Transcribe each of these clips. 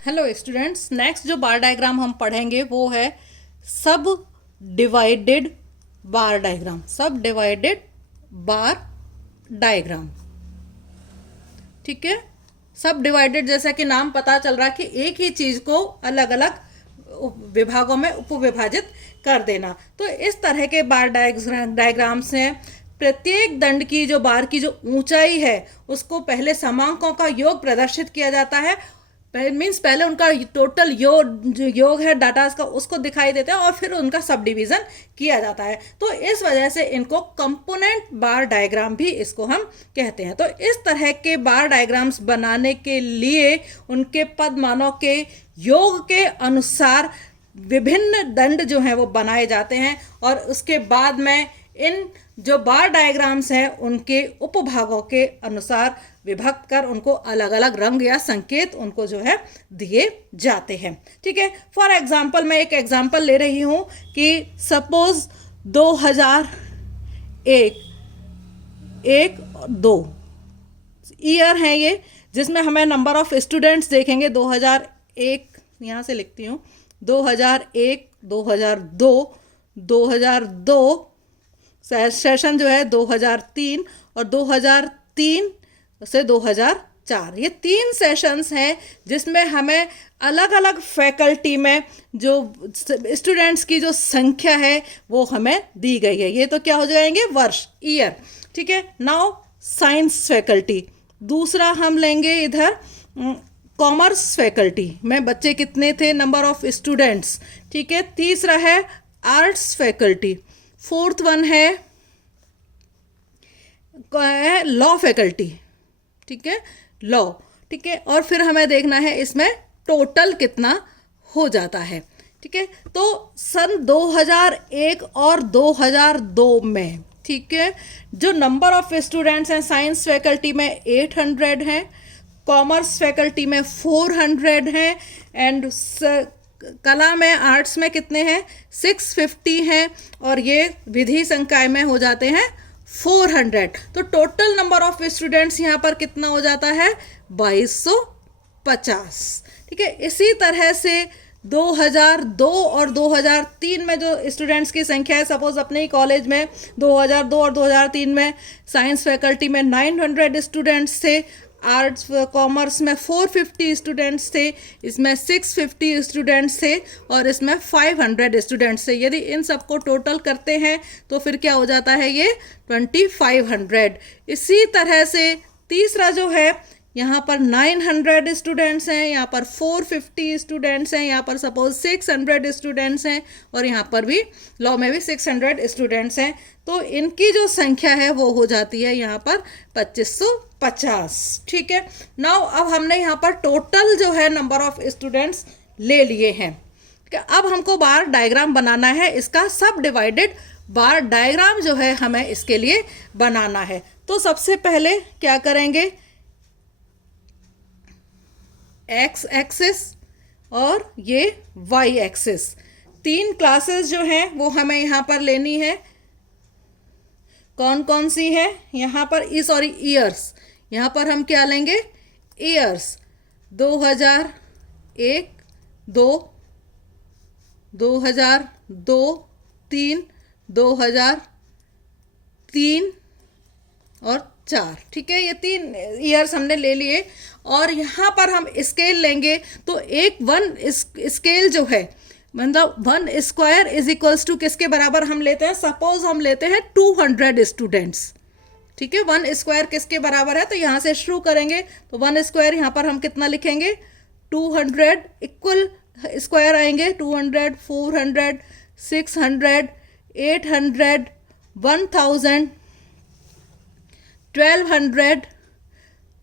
Hello students, next जो बार diagram हम पढ़ेंगे वो है सब डिवाइडेड बार डायग्राम। सब डिवाइडेड बार डायग्राम, ठीक है। सब डिवाइडेड जैसा कि नाम पता चल रहा है कि एक ही चीज को अलग अलग विभागों में उपविभाजित कर देना। तो इस तरह के बार डायग्राम्स हैं। प्रत्येक दंड की जो बार की जो ऊंचाई है उसको पहले समांकों का योग प्रदर्शित किया जाता है। मीन्स पहले उनका टोटल योग है डाटा का, उसको दिखाई देता है और फिर उनका सब डिवीजन किया जाता है। तो इस वजह से इनको कंपोनेंट बार डायग्राम भी इसको हम कहते हैं। तो इस तरह के बार डायग्राम्स बनाने के लिए उनके पद मानों के योग के अनुसार विभिन्न दंड जो हैं वो बनाए जाते हैं और उसके बाद में इन जो बार डायग्राम्स हैं उनके उपभागों के अनुसार विभक्त कर उनको अलग अलग रंग या संकेत उनको जो है दिए जाते हैं, ठीक है। फॉर एग्जाम्पल मैं एक एग्जाम्पल ले रही हूं कि सपोज 2001-2 ईयर है ये, जिसमें हमें नंबर ऑफ स्टूडेंट्स देखेंगे 2001, यहाँ से लिखती हूँ 2001, 2002, 2002 सेशन जो है 2003 और 2003 से 2004, ये 3 सेशंस हैं जिसमें हमें अलग अलग फैकल्टी में जो स्टूडेंट्स की जो संख्या है वो हमें दी गई है। ये तो क्या हो जाएंगे, वर्ष, ईयर, ठीक है। नाउ साइंस फैकल्टी, दूसरा हम लेंगे इधर कॉमर्स फैकल्टी में बच्चे कितने थे, नंबर ऑफ स्टूडेंट्स, ठीक है। तीसरा है आर्ट्स फैकल्टी, फोर्थ वन है लॉ फैकल्टी, ठीक है, लॉ, ठीक है। और फिर हमें देखना है इसमें टोटल कितना हो जाता है, ठीक है। तो सन 2001 और 2002 में, ठीक है, जो नंबर ऑफ स्टूडेंट्स हैं साइंस फैकल्टी में 800 हैं, कॉमर्स फैकल्टी में 400 हैं एंड कला में, आर्ट्स में कितने हैं, 650 हैं और ये विधि संकाय में हो जाते हैं 400। तो टोटल नंबर ऑफ स्टूडेंट्स यहाँ पर कितना हो जाता है, 2250, ठीक है। इसी तरह से 2002 और 2003 में जो स्टूडेंट्स की संख्या है, सपोज अपने ही कॉलेज में 2002 और 2003 में साइंस फैकल्टी में 900 स्टूडेंट्स थे, आर्ट्स कॉमर्स में 450 स्टूडेंट्स थे, इसमें 650 स्टूडेंट्स थे और इसमें 500 स्टूडेंट्स थे। यदि इन सबको टोटल करते हैं तो फिर क्या हो जाता है, ये 2500। इसी तरह से तीसरा जो है, यहाँ पर 900 स्टूडेंट्स हैं, यहाँ पर 450 स्टूडेंट्स हैं, यहाँ पर सपोज 600 स्टूडेंट्स हैं और यहाँ पर भी लॉ में भी 600 स्टूडेंट्स हैं। तो इनकी जो संख्या है वो हो जाती है यहाँ पर 2550, ठीक है। नाउ अब हमने यहाँ पर टोटल जो है नंबर ऑफ स्टूडेंट्स ले लिए हैं, ठीक है। अब हमको बार डायग्राम बनाना है, इसका सब डिवाइडेड बार डायग्राम जो है हमें इसके लिए बनाना है। तो सबसे पहले क्या करेंगे, एक्स एक्सिस और ये वाई एक्सिस, 3 क्लासेस जो हैं वो हमें यहाँ पर लेनी है। कौन कौन सी है, यहाँ पर ईयर्स, यहाँ पर हम क्या लेंगे, ईयर्स 2001, 2, 2002, 3, 2003 और 4, ठीक है। ये 3 ईयर्स हमने ले लिए और यहाँ पर हम स्केल लेंगे। तो एक 1 स्केल जो है, मतलब 1 स्क्वायर इज इक्वल्स टू किसके बराबर हम लेते हैं, सपोज हम लेते हैं 200 स्टूडेंट्स, ठीक है। 1 स्क्वायर किसके बराबर है, तो यहाँ से शुरू करेंगे। तो 1 स्क्वायर यहाँ पर हम कितना लिखेंगे, 200, इक्वल स्क्वायर आएंगे 200, 400, 600, 800, 1000, 1200,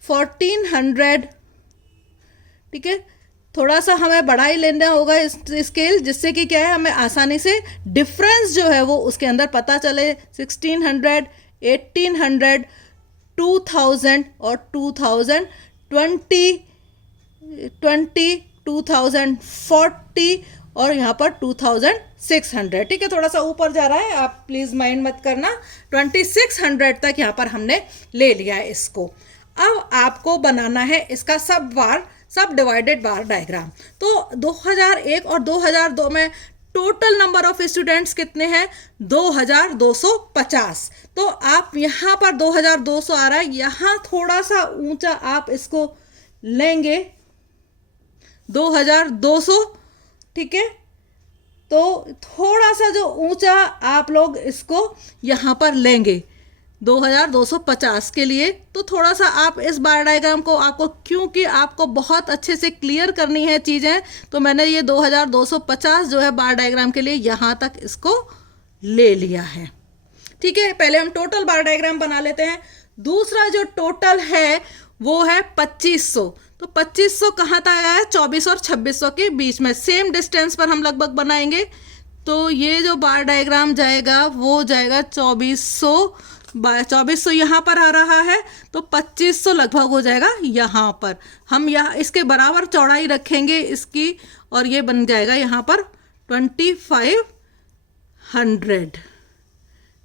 1400, ठीक है। थोड़ा सा हमें बड़ा ही लेना होगा इस स्केल, जिससे कि क्या है, हमें आसानी से डिफरेंस जो है वो उसके अंदर पता चले। 1600, 1800, 2000 और 2020, 2040 और यहाँ पर 2600, ठीक है। थोड़ा सा ऊपर जा रहा है, आप प्लीज़ माइंड मत करना। 2600 तक यहाँ पर हमने ले लिया है इसको। अब आपको बनाना है इसका सब बार सब डिवाइडेड बार डायग्राम। तो 2001 और 2002 में टोटल नंबर ऑफ स्टूडेंट्स कितने हैं? 2250। तो आप यहाँ पर 2200 आ रहा है, यहाँ थोड़ा सा ऊंचा आप इसको लेंगे 2200, ठीक है। तो थोड़ा सा जो ऊंचा आप लोग इसको यहाँ पर लेंगे 2250 के लिए। तो थोड़ा सा आप इस बार डायग्राम को आपको, क्योंकि आपको बहुत अच्छे से क्लियर करनी है चीज़ें, तो मैंने ये 2250 जो है बार डायग्राम के लिए यहाँ तक इसको ले लिया है, ठीक है। पहले हम टोटल बार डायग्राम बना लेते हैं। दूसरा जो टोटल है वो है 2500। तो 2500 कहाँ तक आया है? 2400 और 2600 के बीच में, सेम डिस्टेंस पर हम लगभग बनाएंगे। तो ये जो बार डायग्राम जाएगा वो जाएगा 2400 यहाँ पर आ रहा है, तो 2500 लगभग हो जाएगा यहाँ पर। हम यहाँ इसके बराबर चौड़ाई रखेंगे इसकी, और ये बन जाएगा यहाँ पर 2500,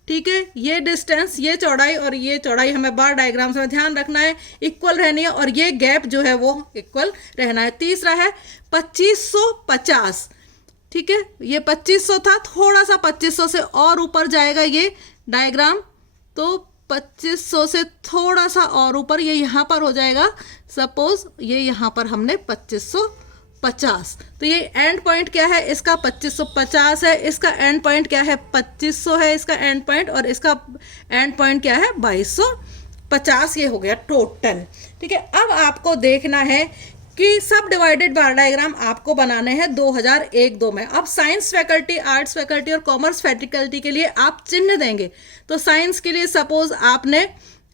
ठीक है। ये डिस्टेंस, ये चौड़ाई और ये चौड़ाई हमें बार डायग्राम में ध्यान रखना है, इक्वल रहनी है, और ये गैप जो है वो इक्वल रहना है। तीसरा है 2550, ठीक है। ये 2500 था, थोड़ा सा 2500 से और ऊपर जाएगा ये डायग्राम, तो 2500 से थोड़ा सा और ऊपर ये यहाँ पर हो जाएगा। सपोज ये यहाँ पर हमने 2550, तो ये एंड पॉइंट क्या है इसका? 2550 है। इसका एंड पॉइंट क्या है? 2500 है इसका एंड पॉइंट, और इसका एंड पॉइंट क्या है? 2250। ये हो गया टोटल, ठीक है। अब आपको देखना है कि सब डिवाइडेड बार डायग्राम आपको बनाने हैं 2001-2 में। अब साइंस फैकल्टी, आर्ट्स फैकल्टी और कॉमर्स फैकल्टी के लिए आप चिन्ह देंगे। तो साइंस के लिए सपोज आपने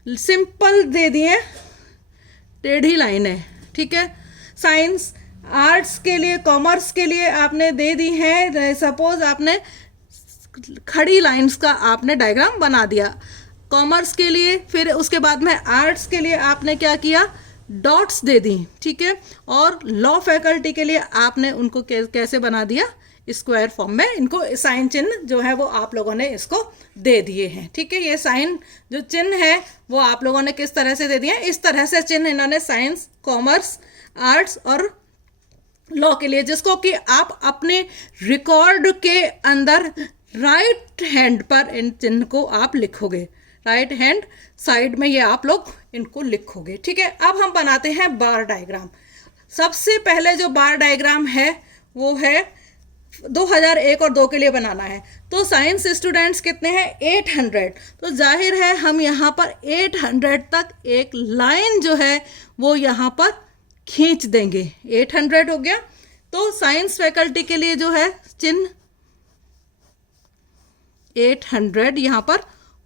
सिंपल दे दिए टेढ़ी लाइनें, ठीक है। साइंस, आर्ट्स के लिए, कॉमर्स के लिए आपने दे दी है, सपोज आपने खड़ी लाइंस का आपने डायग्राम बना दिया कॉमर्स के लिए। फिर उसके बाद में आर्ट्स के लिए आपने क्या किया? डॉट्स दे दी, ठीक है। और लॉ फैकल्टी के लिए आपने उनको कैसे बना दिया? स्क्वायर फॉर्म में। इनको साइन चिन्ह जो है वो आप लोगों ने इसको दे दिए हैं, ठीक है। ये साइन जो चिन्ह है वो आप लोगों ने किस तरह से दे दिए हैं? इस तरह से चिन्ह इन्होंने साइंस, कॉमर्स, आर्ट्स और लॉ के लिए, जिसको कि आप अपने रिकॉर्ड के अंदर राइट हैंड पर इन चिन्ह को आप लिखोगे, राइट हैंड साइड में ये आप लोग इनको लिखोगे, ठीक है। अब हम बनाते हैं बार डायग्राम। सबसे पहले जो बार डायग्राम है वो है 2001 और 2 के लिए बनाना है। तो साइंस स्टूडेंट्स कितने हैं? 800। तो जाहिर है हम यहाँ पर 800 तक एक लाइन जो है वो यहाँ पर खींच देंगे। 800 हो गया। तो साइंस फैकल्टी के लिए जो है चिन्ह 800 यहाँ पर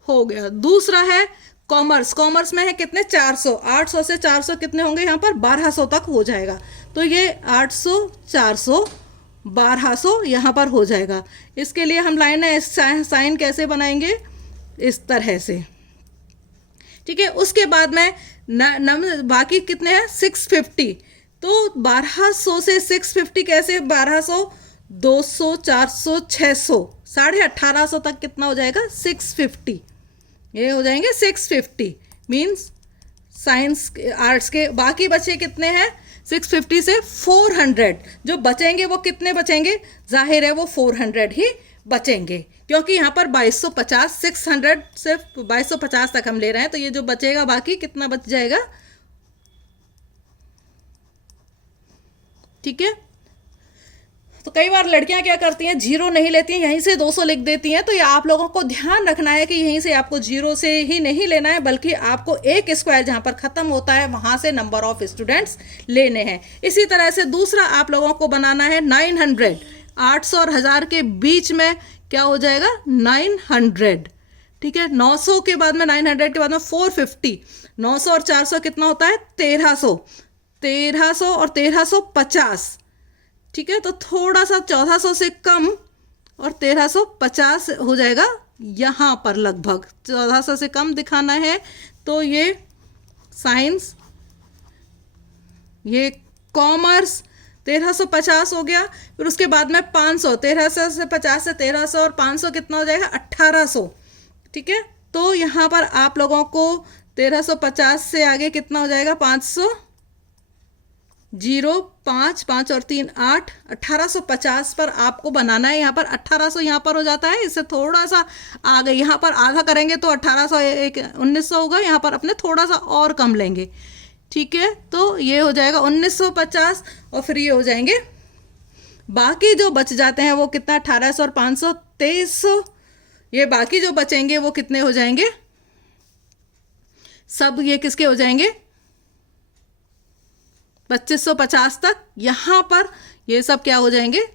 हो गया। दूसरा है कॉमर्स। कॉमर्स में है कितने? 400। 800 से 400 कितने होंगे? यहाँ पर 1200 तक हो जाएगा। तो ये 800, 400, 1200 यहाँ पर हो जाएगा। इसके लिए हम लाइन साइन कैसे बनाएंगे? इस तरह से, ठीक है। उसके बाद में बाकी कितने हैं? 650। तो 1200 से 650 कैसे? 1200, 200, 400, 600, 1850 तक कितना हो जाएगा? 650। ये हो जाएंगे 650। मीन्स साइंस, आर्ट्स के बाकी बचे कितने हैं? 650 से 400 जो बचेंगे वो कितने बचेंगे? जाहिर है वो 400 ही बचेंगे, क्योंकि यहाँ पर 2250, 600 से 2250 तक हम ले रहे हैं। तो ये जो बचेगा बाकी कितना बच जाएगा? ठीक है। तो कई बार लड़कियां क्या करती हैं, जीरो नहीं लेती हैं, यहीं से 200 लिख देती हैं। तो ये आप लोगों को ध्यान रखना है कि यहीं से आपको जीरो से ही नहीं लेना है, बल्कि आपको एक स्क्वायर जहां पर खत्म होता है वहां से नंबर ऑफ स्टूडेंट्स लेने हैं। इसी तरह से दूसरा आप लोगों को बनाना है 900। 800 और 1000 के बीच में क्या हो जाएगा? 900, ठीक है। 900 के बाद में 900 के बाद में 450। 900 और 400 कितना होता है? 1300। 1300 और 1350, ठीक है। तो थोड़ा सा 1400 से कम और 1350 हो जाएगा यहाँ पर, लगभग 1400 से कम दिखाना है। तो ये साइंस, ये कॉमर्स 1350 हो गया। फिर उसके बाद में 500, 1300 से 50 से 1300 और 500 कितना हो जाएगा? 1800, ठीक है। तो यहाँ पर आप लोगों को 1350 से आगे कितना हो जाएगा? 500, जीरो, 5, 5 और 3 8, 1850 पर आपको बनाना है। यहाँ पर 1800 यहाँ पर हो जाता है, इससे थोड़ा सा आगे यहाँ पर आधा करेंगे तो 1800 एक 1900 होगा, यहाँ पर अपने थोड़ा सा और कम लेंगे। ठीक है, तो ये हो जाएगा 1950 और फिर ये हो जाएंगे बाकी जो बच जाते हैं वो कितना 1800 और 500 2300। ये बाकी जो बचेंगे वो कितने हो जाएंगे, सब ये किसके हो जाएंगे 2550 तक। यहाँ पर ये सब क्या हो जाएंगे,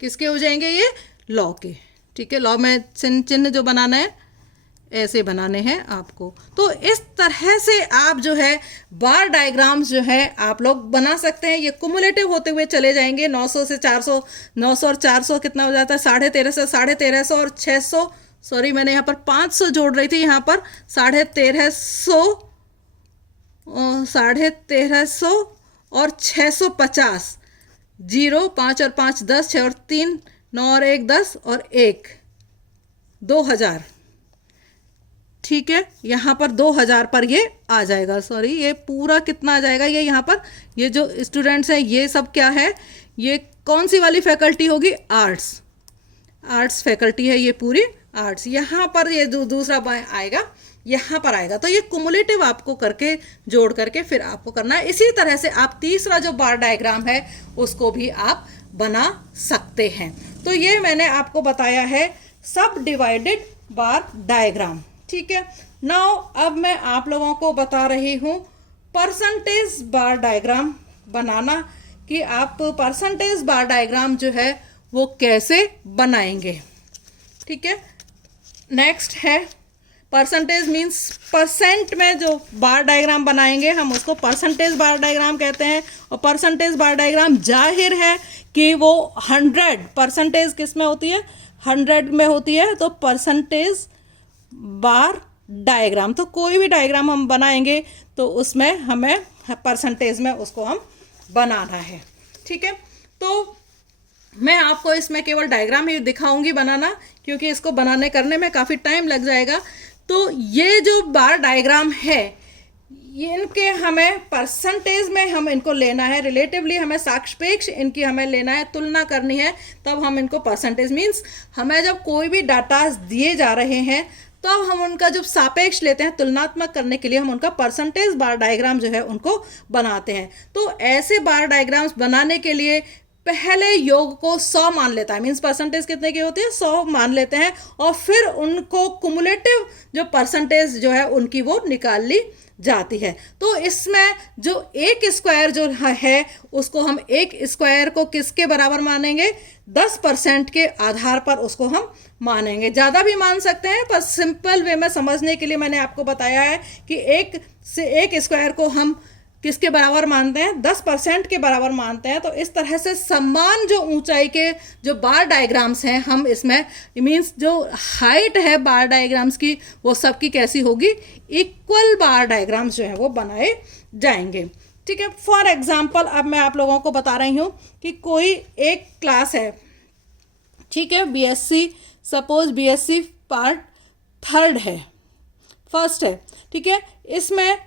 किसके हो जाएंगे, ये लॉ के। ठीक है, लॉ में चिन्ह जो बनाना है ऐसे बनाने हैं आपको। तो इस तरह से आप जो है बार डायग्राम्स जो है आप लोग बना सकते हैं। ये कुमुलेटिव होते हुए चले जाएंगे। 900 से 400, 900 और 400 कितना हो जाता है 1350, 1350 और 600, सॉरी मैंने यहाँ पर 500 जोड़ रही थी, यहाँ पर 1350, 1350 और 650। 0, 5 और 5 10, 6 और 3 9 और 1 10 और 1 2000। ठीक है, यहाँ पर 2000 पर ये आ जाएगा। सॉरी, ये पूरा कितना आ जाएगा, ये यहाँ पर ये जो स्टूडेंट्स हैं ये सब क्या है, ये कौन सी वाली फैकल्टी होगी, आर्ट्स, आर्ट्स फैकल्टी है ये पूरी आर्ट्स। यहाँ पर ये दूसरा आएगा, यहाँ पर आएगा। तो ये कुमुलेटिव आपको करके जोड़ करके फिर आपको करना है। इसी तरह से आप तीसरा जो बार डायग्राम है उसको भी आप बना सकते हैं। तो ये मैंने आपको बताया है सब डिवाइडेड बार डायग्राम। ठीक है, नाउ अब मैं आप लोगों को बता रही हूँ परसेंटेज बार डायग्राम बनाना, कि आप परसेंटेज बार डायग्राम जो है वो कैसे बनाएंगे। ठीक है, नेक्स्ट है परसेंटेज मीन्स परसेंट में जो बार डायग्राम बनाएंगे हम उसको परसेंटेज बार डायग्राम कहते हैं। और परसेंटेज बार डायग्राम जाहिर है कि वो 100 परसेंटेज किस में होती है, 100 में होती है। तो परसेंटेज बार डायग्राम, तो कोई भी डायग्राम हम बनाएंगे तो उसमें हमें परसेंटेज में उसको हम बनाना है। ठीक है, तो मैं आपको इसमें केवल डायग्राम ही दिखाऊंगी बनाना, क्योंकि इसको बनाने करने में काफ़ी टाइम लग जाएगा। तो ये जो बार डायग्राम है ये इनके हमें परसेंटेज में हम इनको लेना है, रिलेटिवली हमें सापेक्ष इनकी हमें लेना है, तुलना करनी है, तब हम इनको परसेंटेज मीन्स हमें जब कोई भी डाटा दिए जा रहे हैं तो हम उनका जब सापेक्ष लेते हैं तुलनात्मक करने के लिए हम उनका परसेंटेज बार डायग्राम जो है उनको बनाते हैं। तो ऐसे बार डायग्राम्स बनाने के लिए पहले योग को 100 मान लेता है, मीन्स परसेंटेज कितने की होती है 100 मान लेते हैं, और फिर उनको कुमुलेटिव जो परसेंटेज जो है उनकी वो निकाल ली जाती है। तो इसमें जो एक स्क्वायर जो है उसको हम एक स्क्वायर को किसके बराबर मानेंगे, 10% के आधार पर उसको हम मानेंगे। ज़्यादा भी मान सकते हैं, पर सिंपल वे में समझने के लिए मैंने आपको बताया है कि एक से एक स्क्वायर को हम किसके बराबर मानते हैं, 10% के बराबर मानते हैं। तो इस तरह से समान जो ऊंचाई के जो बार डायग्राम्स हैं हम इसमें मीन्स जो हाइट है बार डायग्राम्स की वो सबकी कैसी होगी, इक्वल बार डायग्राम्स जो है वो बनाए जाएंगे। ठीक है, फॉर एग्जाम्पल अब मैं आप लोगों को बता रही हूँ कि कोई एक क्लास है, ठीक है, BSc, suppose BSc part 3rd है, फर्स्ट है। ठीक है, इसमें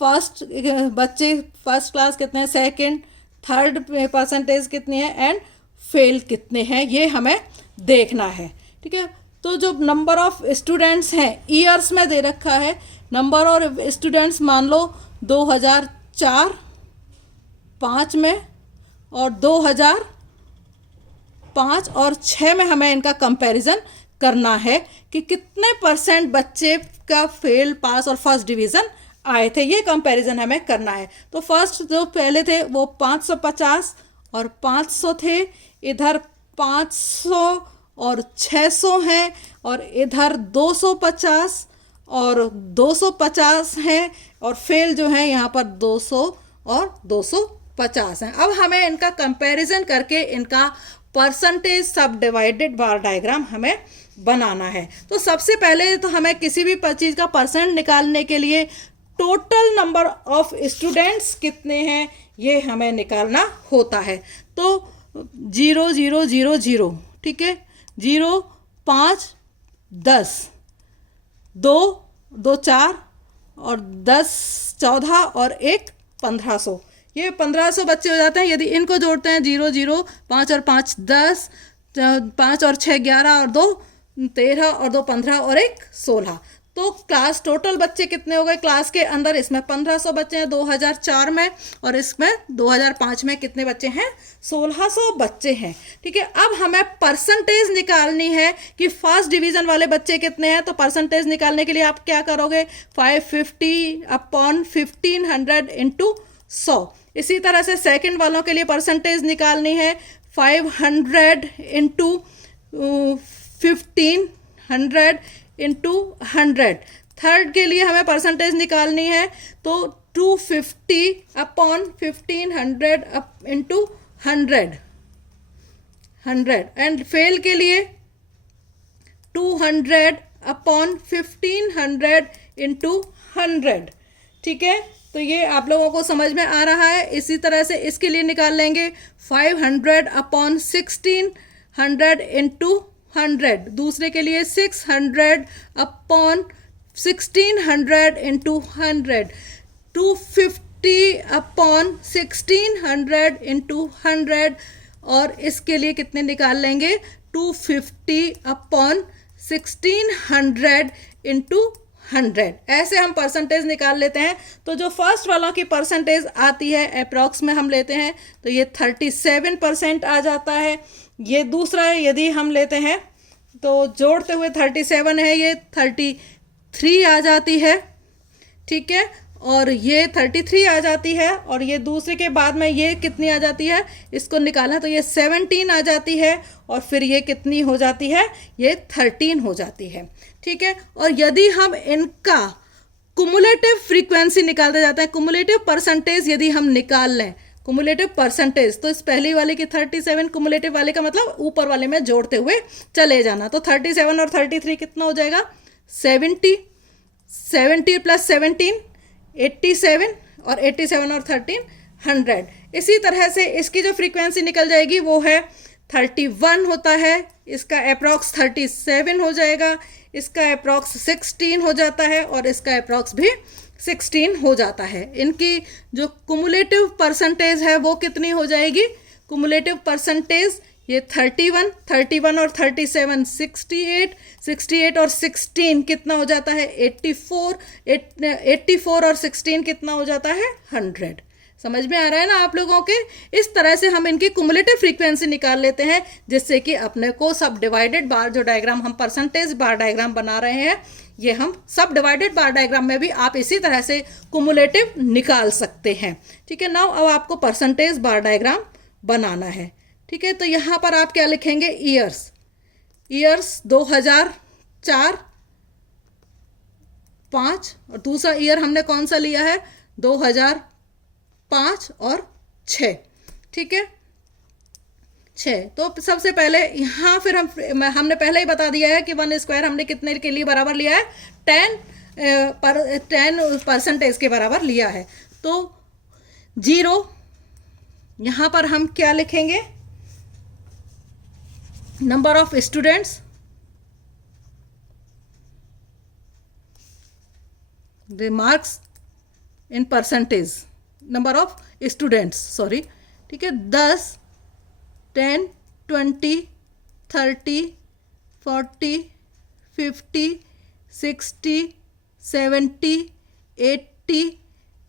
फर्स्ट बच्चे फर्स्ट क्लास कितने हैं, सेकंड, थर्ड परसेंटेज कितनी है एंड फेल कितने हैं, ये हमें देखना है। ठीक है, तो जो नंबर ऑफ स्टूडेंट्स हैं ईयर्स में दे रखा है, नंबर ऑफ स्टूडेंट्स मान लो 2004 5 में और 2005 और 6 में हमें इनका कंपैरिजन करना है कि कितने परसेंट बच्चे का फेल, पास और फर्स्ट डिवीज़न आए थे, ये कंपैरिजन हमें करना है। तो फर्स्ट जो पहले थे वो 550 और 500 थे, इधर 500 और 600 हैं, और इधर 250 और 250 हैं, और फेल जो है यहाँ पर 200 और 250 हैं। अब हमें इनका कंपैरिजन करके इनका परसेंटेज सब डिवाइडेड बार डायग्राम हमें बनाना है। तो सबसे पहले तो हमें किसी भी चीज़ का परसेंट निकालने के लिए टोटल नंबर ऑफ स्टूडेंट्स कितने हैं ये हमें निकालना होता है। तो 0 0 0 0, ठीक है, 0 5 10, 2 2 4 और 10 14 और 1 1500, ये 1500 बच्चे हो जाते हैं। यदि इनको जोड़ते हैं 0 0, 5 और 5 10, 5 और 6 11 और 2 13 और 2 15 और 1 16। तो क्लास टोटल बच्चे कितने हो गए क्लास के अंदर? इसमें 1500 बच्चे हैं 2004 में, और इसमें 2005 में कितने बच्चे हैं? 1600 बच्चे हैं। ठीक है, अब हमें परसेंटेज निकालनी है कि फर्स्ट डिवीजन वाले बच्चे कितने हैं। तो परसेंटेज निकालने के लिए आप क्या करोगे? 550 अपॉन 1500 इंटू 100। इसी तरह से सेकंड वालों के लिए परसेंटेज निकालनी है 500 इंटू 1500 इंटू 100। थर्ड के लिए हमें परसेंटेज निकालनी है तो 250 अपॉन 1500 इंटू 100। एंड फेल के लिए 200 अपॉन 1500 इंटू 100। ठीक है, तो ये आप लोगों को समझ में आ रहा है। इसी तरह से इसके लिए निकाल लेंगे 500 अपॉन 1600 इंटू 100। दूसरे के लिए 600 अपॉन 1600 इंटू 100। 250 upon 1600 into 100। और इसके लिए कितने निकाल लेंगे? 250 अपॉन 1600 इंटू 100। ऐसे हम परसेंटेज निकाल लेते हैं। तो जो फर्स्ट वालों की परसेंटेज आती है अप्रॉक्स में हम लेते हैं तो ये 37% आ जाता है। ये दूसरा है, यदि हम लेते हैं तो जोड़ते हुए 37 है, ये 33 आ जाती है। ठीक है, और ये 33 आ जाती है, और ये दूसरे के बाद में ये कितनी आ जाती है? इसको निकालना तो ये 17 आ जाती है, और फिर ये कितनी हो जाती है? ये 13 हो जाती है। ठीक है, और यदि हम इनका कुमुलेटिव फ्रीक्वेंसी निकालते जाते हैं, कुमुलेटिव परसेंटेज यदि हम निकाल लें, कुमुलेटिव परसेंटेज, तो इस पहली वाले की 37, कुमुलेटिव वाले का मतलब ऊपर वाले में जोड़ते हुए चले जाना। तो 37 और 33 कितना हो जाएगा? 70। 70 प्लस 17 87, और 87 और 13 100। इसी तरह से इसकी जो फ्रीक्वेंसी निकल जाएगी वो है 31 होता है, इसका अप्रॉक्स 37 हो जाएगा, इसका अप्रॉक्स 16 हो जाता है, और इसका अप्रॉक्स भी 16 हो जाता है। इनकी जो कुमुलेटिव परसेंटेज है वो कितनी हो जाएगी? कुमुलेटिव परसेंटेज ये 31 और 37 68, 68 और 16 कितना हो जाता है? 84, 84 और 16 कितना हो जाता है? 100। समझ में आ रहा है ना आप लोगों के? इस तरह से हम इनकी कुमुलेटिव फ्रीक्वेंसी निकाल लेते हैं, जिससे कि अपने को सब डिवाइडेड बार जो डायग्राम हम परसेंटेज बार डायग्राम बना रहे हैं, ये हम सब डिवाइडेड बार डायग्राम में भी आप इसी तरह से कुमुलेटिव निकाल सकते हैं। ठीक है, नाउ अब आपको परसेंटेज बार डायग्राम बनाना है। ठीक है, तो यहाँ पर आप क्या लिखेंगे? ईयर्स 2004 5, और दूसरा ईयर हमने कौन सा लिया है? 2005 और 6। ठीक है, 6। तो सबसे पहले यहाँ फिर हमने पहले ही बता दिया है कि 1 स्क्वायर हमने कितने के लिए बराबर लिया है? 10% के बराबर लिया है। तो 0 यहाँ पर हम क्या लिखेंगे? Number of students, the marks in percentage, number of students, sorry. ठीक है, 10 10 20 30 40 50 60 70 80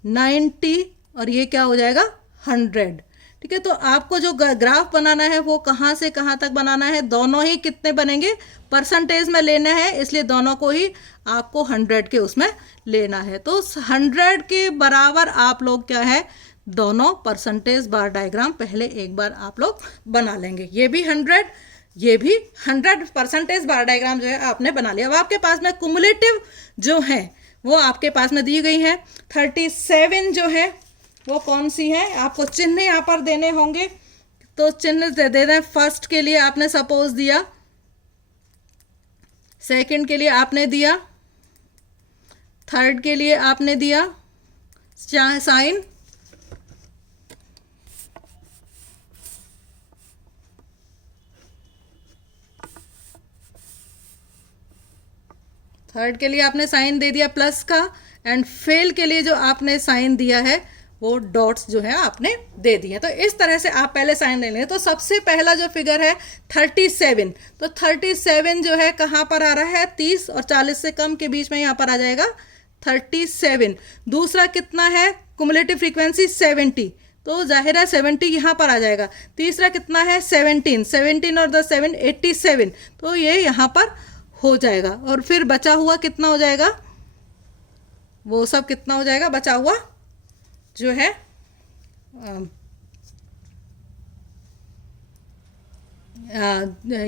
90, और ये क्या हो जाएगा? 100। ठीक है, तो आपको जो ग्राफ बनाना है वो कहाँ से कहाँ तक बनाना है? दोनों ही कितने बनेंगे? परसेंटेज में लेना है, इसलिए दोनों को ही आपको 100 के उसमें लेना है। तो 100 के बराबर आप लोग क्या है? दोनों परसेंटेज बार डायग्राम पहले एक बार आप लोग बना लेंगे। ये भी 100, ये भी 100 परसेंटेज बार डायग्राम जो है आपने बना लिया। अब आपके पास में कुमुलेटिव जो है वो आपके पास में दी गई है। 37 जो है वो कौन सी है? आपको चिन्ह यहाँ पर देने होंगे, तो चिन्ह दे दें। फर्स्ट के लिए आपने सपोज दिया, सेकंड के लिए आपने दिया, थर्ड के लिए आपने दिया साइन, थर्ड के लिए आपने साइन दे दिया प्लस का, एंड फेल के लिए जो आपने साइन दिया है वो डॉट्स जो है आपने दे दिए। तो इस तरह से आप पहले साइन ले लें। तो सबसे पहला जो फिगर है 37, तो 37 जो है कहाँ पर आ रहा है, 30 और 40 से कम के बीच में यहाँ पर आ जाएगा 37। दूसरा कितना है, कुमुलेटिव फ्रीक्वेंसी 70, तो जाहिर है 70 यहाँ पर आ जाएगा। तीसरा कितना है 17, 17 और 10 7 87, तो ये यहाँ पर हो जाएगा। और फिर बचा हुआ कितना हो जाएगा, वो सब कितना हो जाएगा बचा हुआ जो है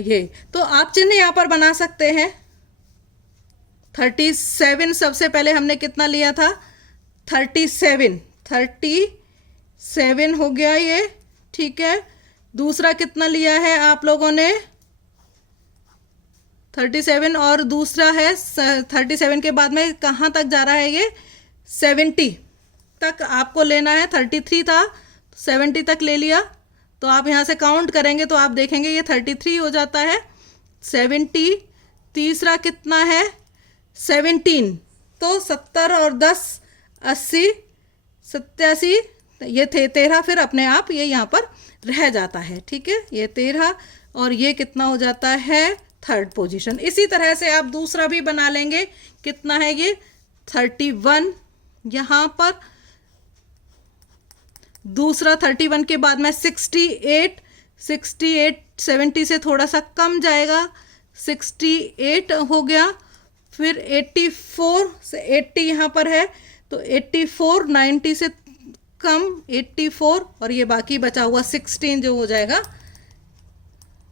ये। तो आप चिन्ह यहाँ पर बना सकते हैं। 37 सबसे पहले हमने कितना लिया था, 37 हो गया ये, ठीक है। दूसरा कितना लिया है आप लोगों ने, 37, और दूसरा है 37 के बाद में कहाँ तक जा रहा है ये, 70 तक आपको लेना है। 33 था, 70 तक ले लिया, तो आप यहाँ से काउंट करेंगे तो आप देखेंगे ये 33 हो जाता है, 70। तीसरा कितना है 17, तो 70 और 10 80 87, ये थे 13, फिर अपने आप ये यहाँ पर रह जाता है, ठीक है। ये 13 और ये कितना हो जाता है, थर्ड पोजीशन। इसी तरह से आप दूसरा भी बना लेंगे, कितना है ये 31, यहाँ पर दूसरा 31 के बाद में 68 70 से थोड़ा सा कम जाएगा, 68 हो गया। फिर 84 से 80 यहाँ पर है, तो 84 90 से कम 84, और ये बाकी बचा हुआ 16 जो हो जाएगा,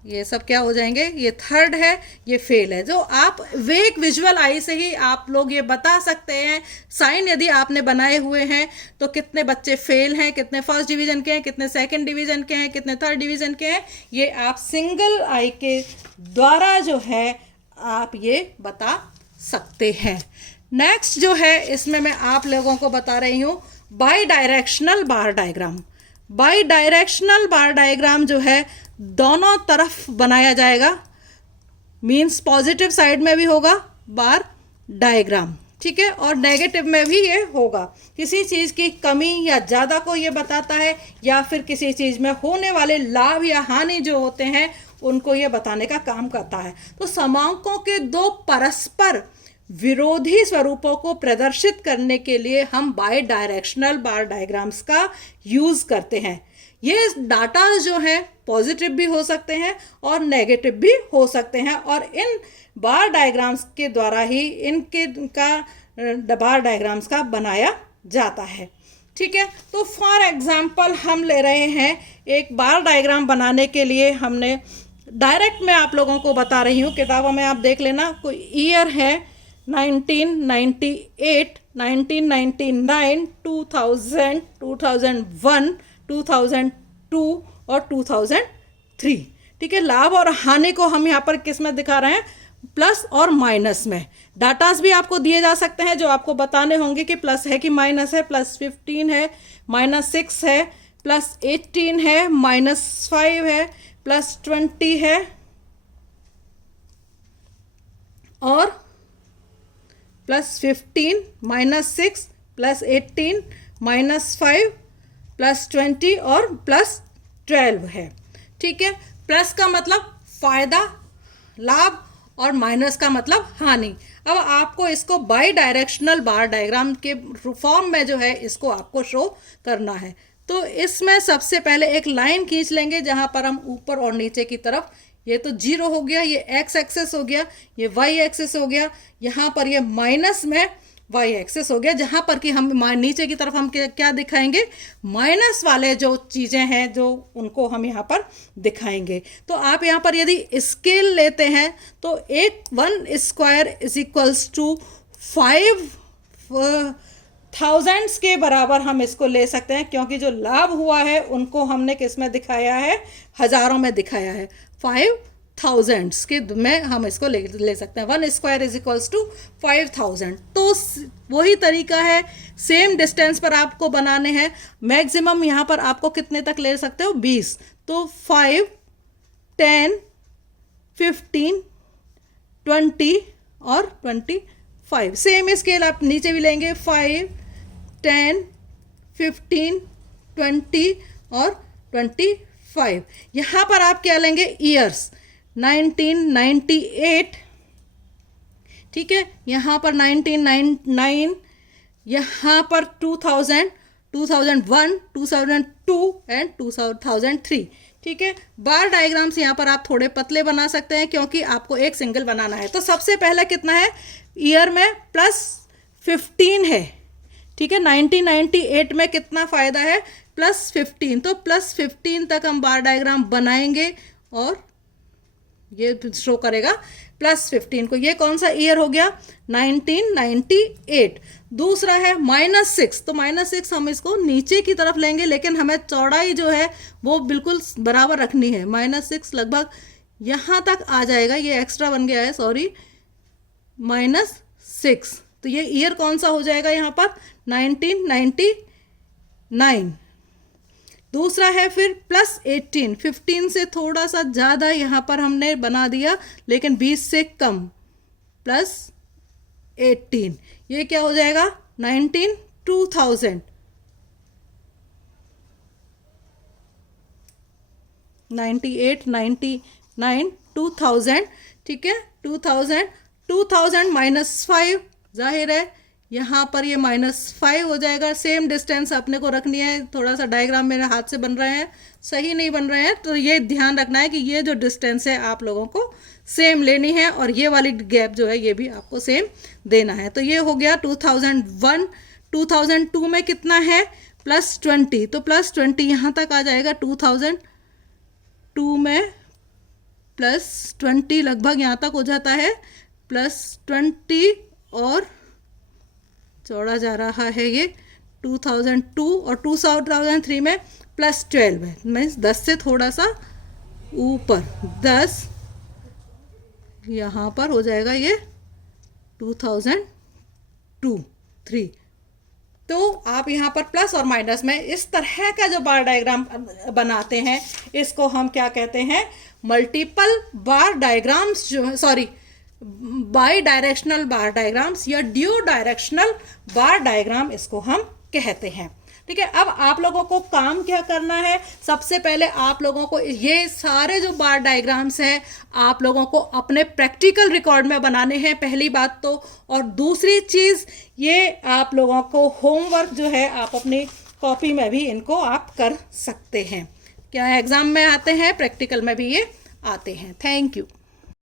ये सब क्या हो जाएंगे, ये थर्ड है, ये फेल है। जो आप वेक विजुअल आई से ही आप लोग ये बता सकते हैं, साइन यदि आपने बनाए हुए हैं तो कितने बच्चे फेल हैं, कितने फर्स्ट डिवीजन के हैं, कितने सेकंड डिवीजन के हैं, कितने थर्ड डिवीजन के हैं, ये आप सिंगल आई के द्वारा जो है आप ये बता सकते हैं। नेक्स्ट जो है इसमें मैं आप लोगों को बता रही हूँ by directional bar diagram. By directional bar diagram जो है दोनों तरफ बनाया जाएगा, मीन्स पॉजिटिव साइड में भी होगा बार डायग्राम, ठीक है, और नेगेटिव में भी ये होगा। किसी चीज़ की कमी या ज़्यादा को ये बताता है, या फिर किसी चीज़ में होने वाले लाभ या हानि जो होते हैं उनको ये बताने का काम करता है। तो समांकों के दो परस्पर विरोधी स्वरूपों को प्रदर्शित करने के लिए हम बाई डायरेक्शनल बार डायग्राम्स का यूज़ करते हैं। ये डाटा जो है पॉजिटिव भी हो सकते हैं और नेगेटिव भी हो सकते हैं, और इन बार डायग्राम्स के द्वारा ही इनके का बार डायग्राम्स का बनाया जाता है, ठीक है। तो फॉर एग्जांपल हम ले रहे हैं एक बार डायग्राम बनाने के लिए, हमने डायरेक्ट मैं आप लोगों को बता रही हूँ, किताबों में आप देख लेना, कोई ईयर है 1998, 1999, 2000, 2001, 2002 और 2003, ठीक है। लाभ और हानि को हम यहाँ पर किस में दिखा रहे हैं, प्लस और माइनस में। डाटास भी आपको दिए जा सकते हैं जो आपको बताने होंगे कि प्लस है कि माइनस है। +15 है, -6 है, +18 है, -5 है, +20 है, और +15, -6, +18, -5, +20 और +12 है, ठीक है। प्लस का मतलब फायदा लाभ और माइनस का मतलब हानि। अब आपको इसको बाई डायरेक्शनल बार डायग्राम के फॉर्म में जो है इसको आपको शो करना है। तो इसमें सबसे पहले एक लाइन खींच लेंगे जहां पर हम ऊपर और नीचे की तरफ, ये तो 0 हो गया, ये x एक्सेस हो गया, ये y एक्सेस हो गया, यहाँ पर ये माइनस में y एक्सेस हो गया, जहाँ पर कि हम नीचे की तरफ हम क्या दिखाएंगे, माइनस वाले जो चीज़ें हैं जो उनको हम यहाँ पर दिखाएंगे। तो आप यहाँ पर यदि स्केल लेते हैं तो 1 स्क्वायर इज इक्वल्स टू 5,000 के बराबर हम इसको ले सकते हैं, क्योंकि जो लाभ हुआ है उनको हमने किस में दिखाया है, हज़ारों में दिखाया है। 5,000 के में हम इसको ले सकते हैं। 1 स्क्वायर इज इक्वल्स टू 5,000। तो वही तरीका है, सेम डिस्टेंस पर आपको बनाने हैं। मैक्सिमम यहाँ पर आपको कितने तक ले सकते हो, 20। तो 5, 10, 15, 20 और 25। सेम स्केल आप नीचे भी लेंगे, 5, 10, 15, 20 और 25। यहाँ पर आप क्या लेंगे, ईयर्स, 1998, ठीक है, यहाँ पर 1999, यहाँ पर 2000, 2001, 2002 एंड 2003, ठीक है। बार डायग्राम्स यहाँ पर आप थोड़े पतले बना सकते हैं क्योंकि आपको एक सिंगल बनाना है। तो सबसे पहले कितना है, ईयर में +15 है, ठीक है। 1998 में कितना फ़ायदा है, +15, तो +15 तक हम बार डायग्राम बनाएंगे और ये शो करेगा +15 को। ये कौन सा ईयर हो गया, 1998। दूसरा है -6, तो -6 हम इसको नीचे की तरफ लेंगे, लेकिन हमें चौड़ाई जो है वो बिल्कुल बराबर रखनी है। -6 लगभग यहाँ तक आ जाएगा, ये एक्स्ट्रा बन गया है, सॉरी, -6। तो ये ईयर कौन सा हो जाएगा यहाँ पर, 1999। दूसरा है फिर +18, 15 से थोड़ा सा ज़्यादा यहाँ पर हमने बना दिया, लेकिन 20 से कम, +18, ये क्या हो जाएगा, 2000, 98, 99, 2000, ठीक है। 2000 -5, जाहिर है यहाँ पर ये -5 हो जाएगा। सेम डिस्टेंस अपने को रखनी है। थोड़ा सा डायग्राम मेरे हाथ से बन रहे हैं, सही नहीं बन रहे हैं, तो ये ध्यान रखना है कि ये जो डिस्टेंस है आप लोगों को सेम लेनी है और ये वाली गैप जो है ये भी आपको सेम देना है। तो ये हो गया 2001। 2002 में कितना है, +20, तो +20 यहाँ तक आ जाएगा। 2002 में +20 लगभग यहाँ तक हो जाता है, +20 और चौड़ा जा रहा है ये 2002, और 2003 में +12 है, मीन्स 10 से थोड़ा सा ऊपर, 10 यहाँ पर हो जाएगा ये 2002, 3। तो आप यहाँ पर प्लस और माइनस में इस तरह का जो बार डायग्राम बनाते हैं, इसको हम क्या कहते हैं, मल्टीपल बार डायग्राम्स, जो sorry by directional bar diagrams या ड्यू डायरेक्शनल बार डायग्राम इसको हम कहते हैं, ठीक है। अब आप लोगों को काम क्या करना है, सबसे पहले आप लोगों को ये सारे जो बार डायग्राम्स हैं आप लोगों को अपने प्रैक्टिकल रिकॉर्ड में बनाने हैं, पहली बात तो। और दूसरी चीज़, ये आप लोगों को होमवर्क जो है आप अपनी कॉपी में भी इनको आप कर सकते हैं। क्या एग्ज़ाम में आते हैं, प्रैक्टिकल में भी ये आते हैं। Thank you.